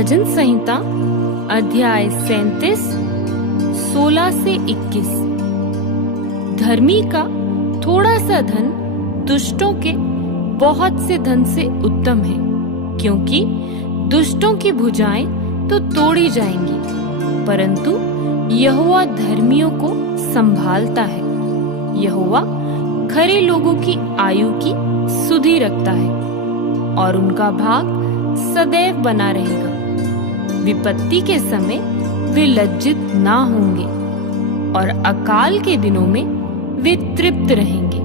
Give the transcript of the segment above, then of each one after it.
भजन संहिता अध्याय 37 16 से 21। धर्मी का थोड़ा सा धन दुष्टों के बहुत से धन से उत्तम है, क्योंकि दुष्टों की भुजाएं तो तोड़ी जाएंगी, परंतु यहोवा धर्मियों को संभालता है। यहोवा खरे लोगों की आयु की सुधि रखता है और उनका भाग सदैव बना रहेगा। विपत्ति के समय वे लज्जित ना होंगे और अकाल के दिनों में वे तृप्त रहेंगे।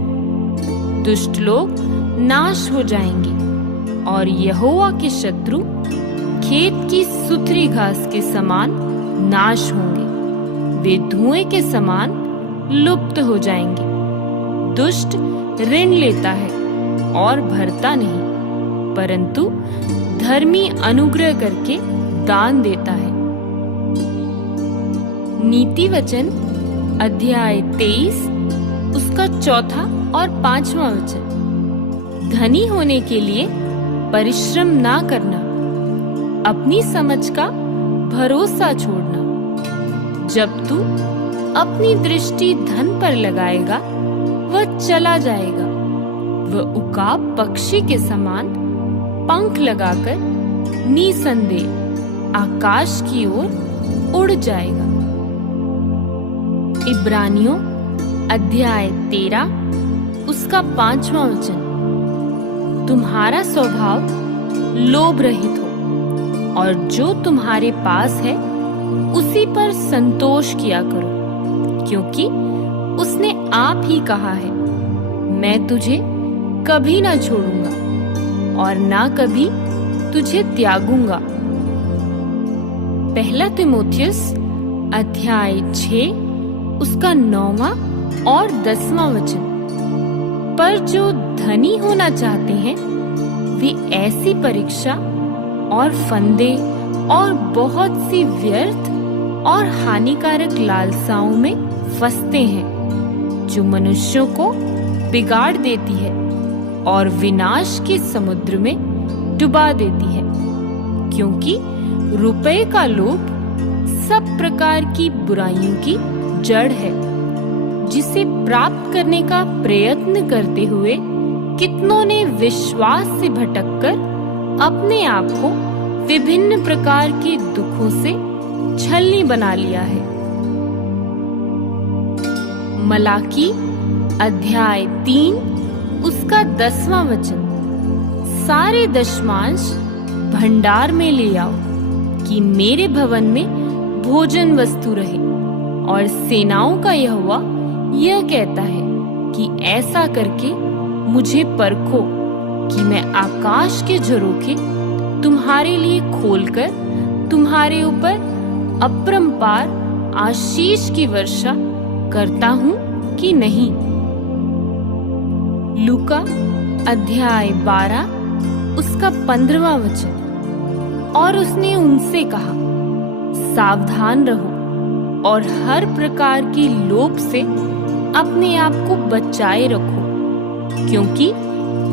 दुष्ट लोग नाश हो जाएंगे और यहोवा के शत्रु खेत की सुथरी घास के समान नाश होंगे। वे धुएं के समान लुप्त हो जाएंगे। दुष्ट ऋण लेता है और भरता नहीं, परंतु धर्मी अनुग्रह करके दान देता है। नीति वचन अध्याय 23 उसका 4 और 5 वचन। धनी होने के लिए परिश्रम ना करना, अपनी समझ का भरोसा छोड़ना। जब तू अपनी दृष्टि धन पर लगाएगा, वह चला जाएगा। वह उकाब पक्षी के समान पंख लगाकर निसंदेह आकाश की ओर उड़ जाएगा। इब्रानियों अध्याय 13 उसका 5 वचन। तुम्हारा स्वभाव लोभ रहित हो और जो तुम्हारे पास है उसी पर संतोष किया करो, क्योंकि उसने आप ही कहा है, मैं तुझे कभी ना छोड़ूंगा और ना कभी तुझे त्यागूंगा। पहला तिमोथियस अध्याय 6 उसका 9 और 10 वचन। पर जो धनी होना चाहते हैं वे ऐसी परीक्षा और फंदे और बहुत सी व्यर्थ और हानिकारक लालसाओं में फंसते हैं, जो मनुष्यों को बिगाड़ देती है और विनाश के समुद्र में डुबा देती है। क्योंकि रुपए का लोभ सब प्रकार की बुराइयों की जड़ है, जिसे प्राप्त करने का प्रयत्न करते हुए कितनों ने विश्वास से भटककर अपने आप को विभिन्न प्रकार के दुखों से छलनी बना लिया है। मलाकी अध्याय 3 उसका 10 वचन। सारे दशमांश भंडार में ले आओ कि मेरे भवन में भोजन वस्तु रहे। और सेनाओं का यहोवा यह कहता है कि ऐसा करके मुझे परखो कि मैं आकाश के झरोखे तुम्हारे लिए खोलकर तुम्हारे ऊपर अपरंपार आशीष की वर्षा करता हूँ कि नहीं। लूका अध्याय 12 उसका 15 वचन। और उसने उनसे कहा, सावधान रहो और हर प्रकार की लोभ से अपने आप को बचाए रखो, क्योंकि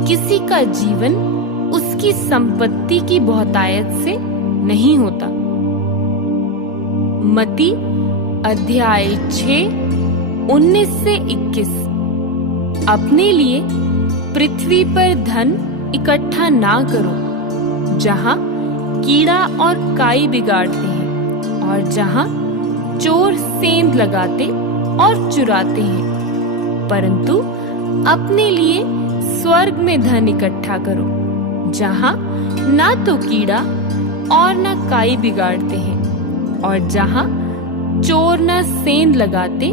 किसी का जीवन उसकी संपत्ति की बहुतायत से नहीं होता। मत्ती अध्याय 6 19 से 21। अपने लिए पृथ्वी पर धन इकट्ठा ना करो, जहाँ कीड़ा और काई बिगाड़ते हैं और जहाँ चोर सेंध लगाते और चुराते हैं, परंतु अपने लिए स्वर्ग में धन इकट्ठा करो, जहाँ ना तो कीड़ा और ना काई बिगाड़ते हैं और जहाँ चोर न सेंध लगाते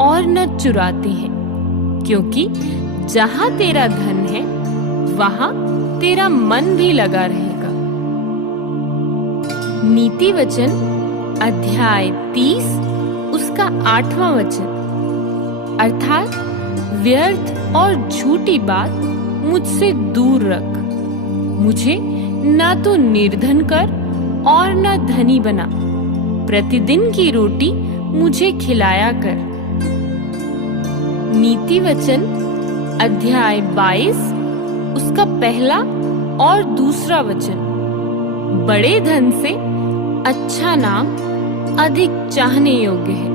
और न चुराते हैं। क्योंकि जहाँ तेरा धन है वहाँ तेरा मन भी लगा रहेगा। नीति वचन अध्याय 30 उसका 8 वचन। अर्थात व्यर्थ और झूठी बात मुझसे दूर रख। मुझे ना तो निर्धन कर और ना धनी बना। प्रतिदिन की रोटी मुझे खिलाया कर। नीति वचन अध्याय 22 उसका 1 और 2 वचन। बड़े धन से अच्छा नाम अधिक चाहने योग्य है,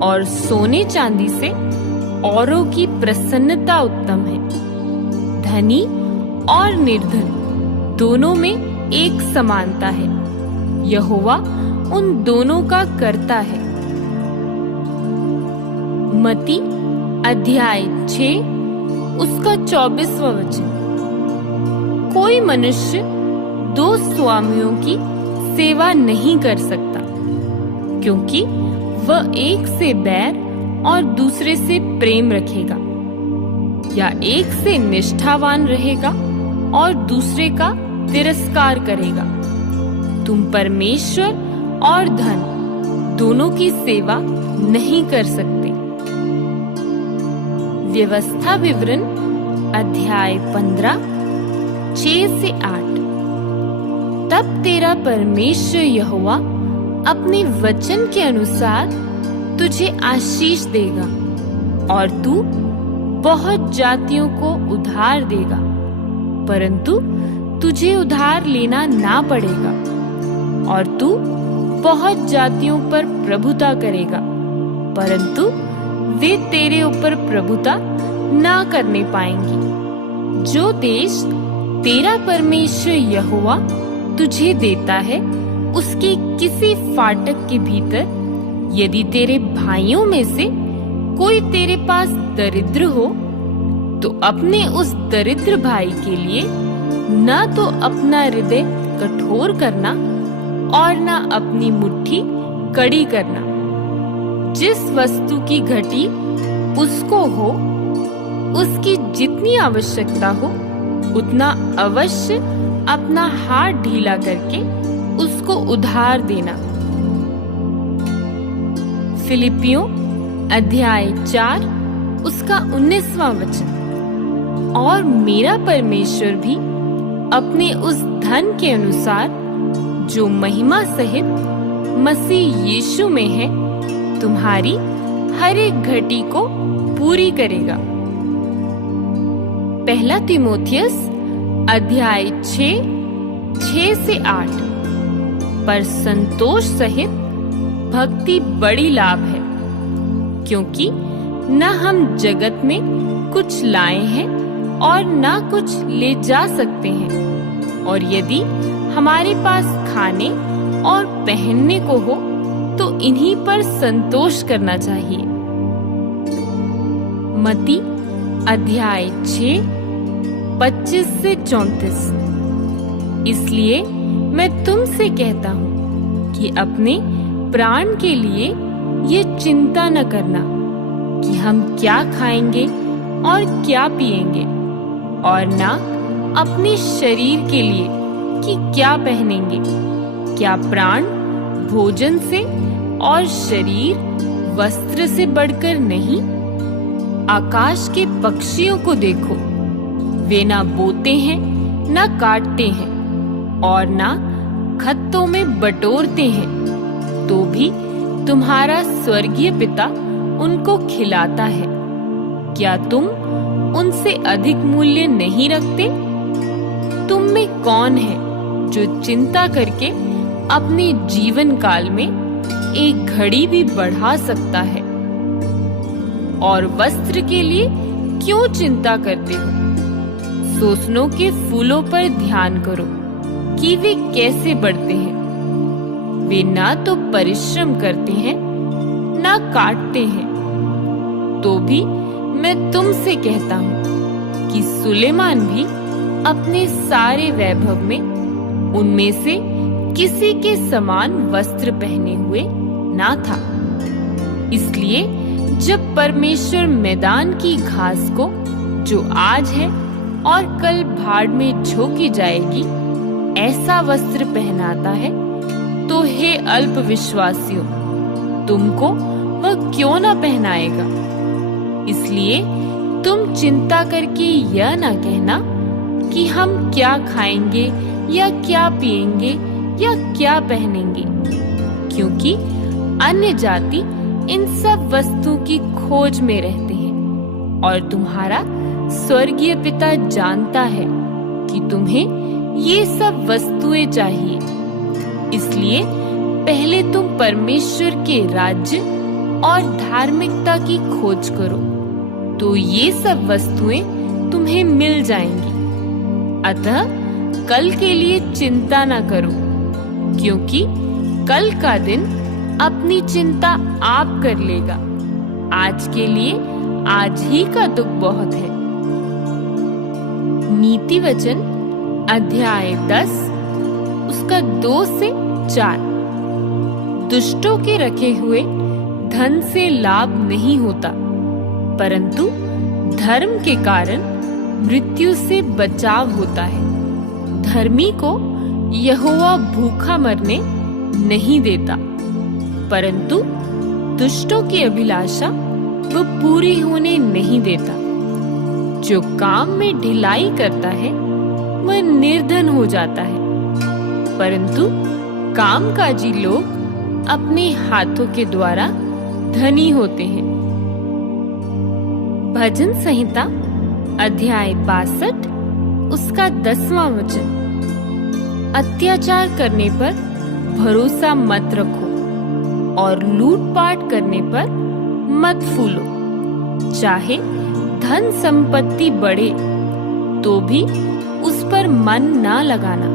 और सोने चांदी से औरों की प्रसन्नता उत्तम है। धनी और निर्धन दोनों में एक समानता है, यहोवा उन दोनों का कर्ता है। मत्ती अध्याय 6 उसका 24वां वचन। कोई मनुष्य 2 स्वामियों की सेवा नहीं कर सकता, क्योंकि वह एक से बैर और दूसरे से प्रेम रखेगा, या एक से निष्ठावान रहेगा और दूसरे का तिरस्कार करेगा। तुम परमेश्वर और धन दोनों की सेवा नहीं कर सकते। व्यवस्था विवरण अध्याय 15 6 से 8। तब तेरा परमेश्वर यहोवा अपने वचन के अनुसार तुझे आशीष देगा, और तू बहुत जातियों को उधार देगा, परंतु तुझे उधार लेना ना पड़ेगा, और तू बहुत जातियों पर प्रभुता करेगा, परंतु वे तेरे ऊपर प्रभुता ना करने पाएंगी। जो देश तेरा परमेश्वर यहोवा तुझे देता है, उसके किसी फाटक के भीतर यदि तेरे भाइयों में से कोई तेरे पास दरिद्र हो, तो अपने उस दरिद्र भाई के लिए न तो अपना हृदय कठोर करना और न अपनी मुट्ठी कड़ी करना। जिस वस्तु की घटी उसको हो, उसकी जितनी आवश्यकता हो उतना अवश्य अपना हाथ ढीला करके उसको उधार देना। फिलिपियों अध्याय 4 उसका 19वां वचन। और मेरा परमेश्वर भी अपने उस धन के अनुसार जो महिमा सहित मसीह यीशु में है, तुम्हारी हर एक घटी को पूरी करेगा। पहला तीमुथियुस अध्याय 6 से 8। पर संतोष सहित भक्ति बड़ी लाभ है, क्योंकि न हम जगत में कुछ लाए हैं और न कुछ ले जा सकते हैं, और यदि हमारे पास खाने और पहनने को हो तो इन्हीं पर संतोष करना चाहिए। मत्ती अध्याय 6 25 से 34। इसलिए मैं तुमसे कहता हूँ कि अपने प्राण के लिए ये चिंता न करना कि हम क्या खाएंगे और क्या पिएंगे, और ना अपने शरीर के लिए कि क्या पहनेंगे। क्या प्राण भोजन से और शरीर वस्त्र से बढ़कर नहीं? आकाश के पक्षियों को देखो, वे ना बोते हैं, ना काटते हैं, और ना खत्तों में बटोरते हैं, तो भी तुम्हारा स्वर्गीय पिता उनको खिलाता है। क्या तुम उनसे अधिक मूल्य नहीं रखते? तुम में कौन है जो चिंता करके अपने जीवन काल में एक घड़ी भी बढ़ा सकता है? और वस्त्र के लिए क्यों चिंता करते हो? सोसनों के फूलों पर ध्यान करो कि वे कैसे बढ़ते हैं। वे ना तो परिश्रम करते हैं, ना काटते हैं। तो भी मैं तुमसे कहता हूँ कि सुलेमान भी अपने सारे वैभव में उनमें से किसी के समान वस्त्र पहने हुए ना था। इसलिए जब परमेश्वर मैदान की घास को, जो आज है और कल भाड़ में झोंकी जाएगी, ऐसा वस्त्र पहनाता है, तो हे अल्प विश्वासियों, तुमको वह क्यों ना पहनाएगा? इसलिए तुम चिंता करके यह ना कहना कि हम क्या खाएंगे या क्या पिएंगे या क्या पहनेंगे, क्योंकि अन्य जाति इन सब वस्तु की खोज में रहते हैं, और तुम्हारा स्वर्गीय पिता जानता है कि तुम्हें ये सब वस्तुएं चाहिए। इसलिए पहले तुम परमेश्वर के राज्य और धार्मिकता की खोज करो, तो ये सब वस्तुएं तुम्हें मिल जाएंगी। अतः कल के लिए चिंता न करो, क्योंकि कल का दिन अपनी चिंता आप कर लेगा। आज के लिए आज ही का दुख बहुत है। नीति वचन अध्याय 10 उसका 2 से 4। दुष्टों के रखे हुए धन से लाभ नहीं होता, परंतु धर्म के कारण मृत्यु से बचाव होता है। धर्मी को यहोवा भूखा मरने नहीं देता, परंतु दुष्टों की अभिलाषा वो पूरी होने नहीं देता। जो काम में ढिलाई करता है वह निर्धन हो जाता है, परंतु कामकाजी लोग अपने हाथों के द्वारा धनी होते हैं। भजन संहिता अध्याय 62 उसका 10वां वचन। अत्याचार करने पर भरोसा मत रखो और लूटपाट करने पर मत फूलो। चाहे धन संपत्ति बढ़े तो भी उस पर मन ना लगाना,